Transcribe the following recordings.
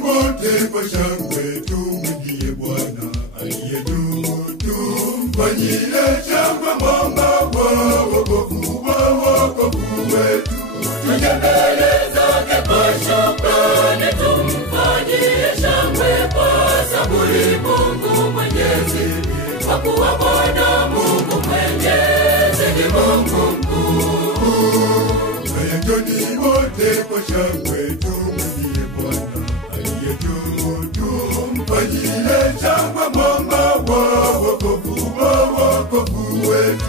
wote kwa shangwe tumwimbie Bwana aliye juu. Tumfanyie shangwe mwamba wa wokovu wetu. Tuje mbele zake kwa shukrani, tumfanyie shangwe kwa saburi Mungu Mwenyezi. Kwa kuwa Bwana Mungu Mwenyezi ni Mungu mkuu. Njoni wote kwa shangwe tumwimbie Bwana aliye juu. Tumfanyie shangwe mwamba wa wokovu wetu.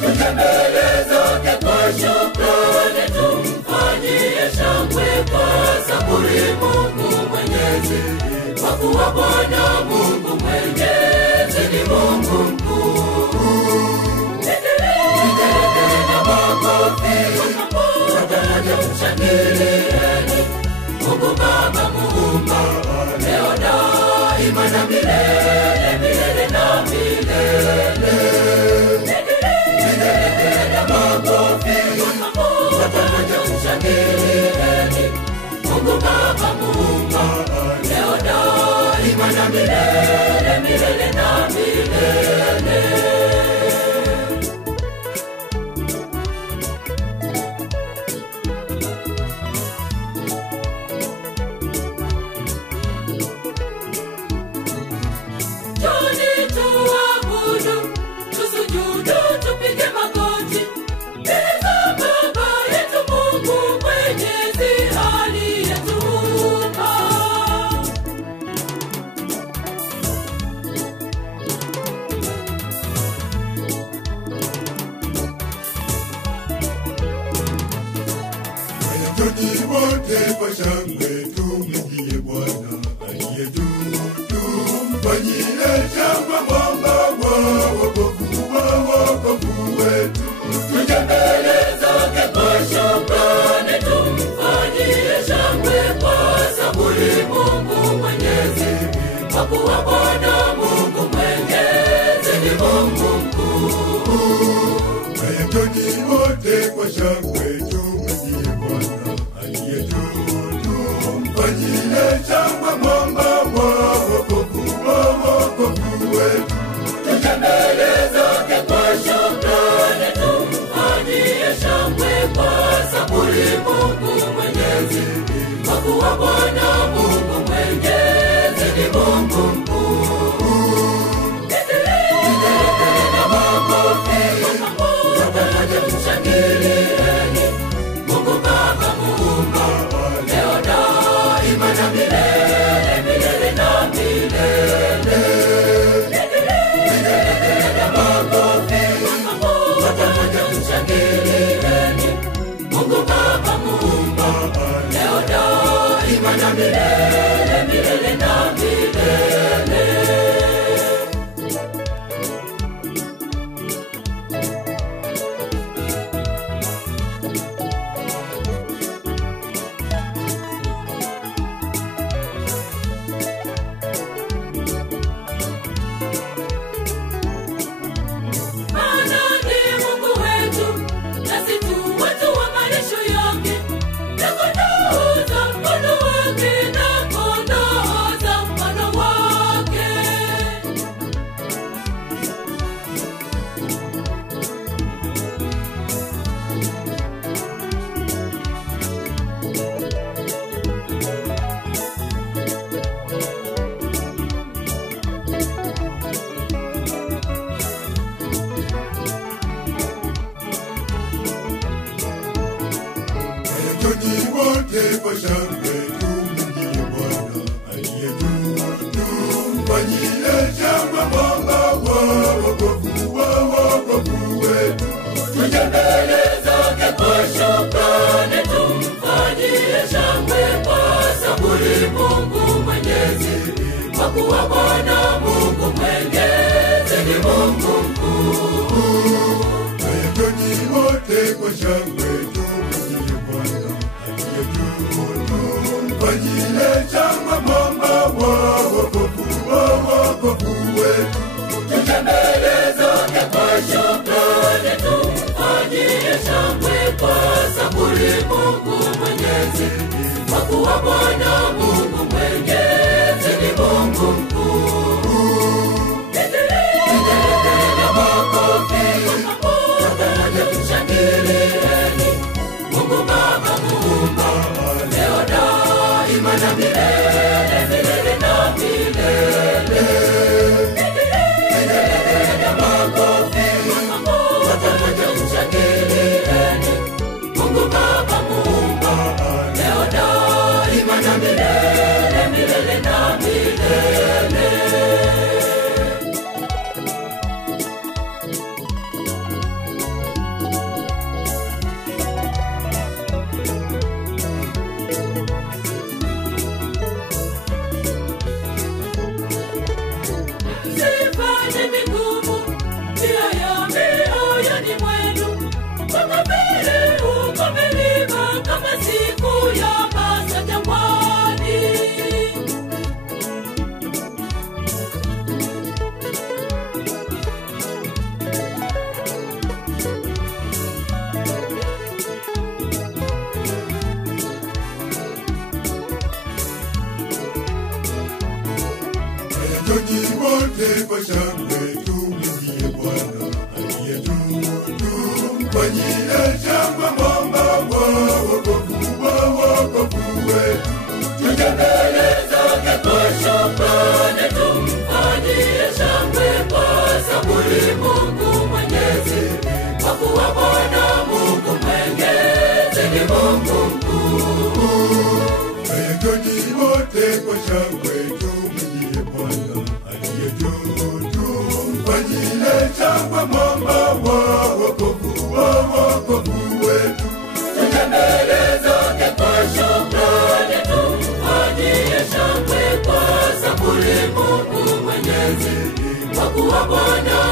Tuje mbele zake kwa shukrani, tumfanyie shangwe kwa saburi Mungu Mwenyezi. Kwa kuwa Bwana Mungu Mwenyezi ni Mungu mkuu. Vigelegele na makofi pamoja mshangilieni Mungu Baba Muumba, leo daima na milele, milele na milele. Vigelegele na makofi pamoja mshangilieni Mungu Baba Muumba, leo daima na milele, milele na milele. Njoni wote kwa shangwe tumwimbie Bwana aliye juu. Tumfanyie shangwe mwamba wa wokovu wetu. Tuje mbele zake kwa shukrani, tumfanyie shangwe kwa saburi Mungu Mwenyezi. Kwa kuwa Bwana Mungu Mwenyezi ni Mungu mkuu. Njoni wote kwa shangwe tumwimbie Bwana aliye juu. Tumfanyie shangwe mwamba wa wokovu wetu. Tuje mbele zake kwa shukrani, tumfanyie shangwe kwa saburi Mungu Mwenyezi. Kwa kuwa Bwana Mungu Mwenyezi ni Mungu mkuu. Vigelegele na makofi pamoja mshangilieni Mungu Baba Muumba, leo daima na milele, milele na milele. Vigelegele na makofi pamoja mshangilieni Mungu Baba Muumba, leo daima na milele, milele na milele. Njoni wote kwa shangwe tumwimbie Bwana aliye juu. Tumfanyie shangwe mwamba wa wokovu wetu. Tuje mbele zake kwa shukrani, tumfanyie shangwe kwa saburi Mungu Mwenyezi. Kwa kuwa Bwana Mungu Mwenyezi ni Mungu mkuu. Njoni wote kwa shangwe tumwimbie Bwana aliye juu. Tumfanyie shangwe mwamba wa wokovu wetu. Tuje mbele zake kwa shukrani, tumfanyie shangwe kwa saburi Mungu Mwenyezi. Kwa kuwa Bwana Mungu Mwenyezi wote kwa shangwe tumwimbie Bwana aliye juu. Tumfanyie shangwe mwamba wa wokovu wetu. Tuje mbele zake kwa shukrani, tumfanyie shangwe kwa saburi Mungu Mwenyezi. Kwa kuwa Bwana Mungu Mwenyezi ni Mungu mkuu. Njoni wote kwa shangwe tumwimbie Bwana aliye juu. Tumfanyie shangwe mwamba wa wokovu wetu. Tuje mbele zake kwa shukrani, tumfanyie shangwe kwa saburi Mungu Mwenyezi. Kwa kuwa Bwana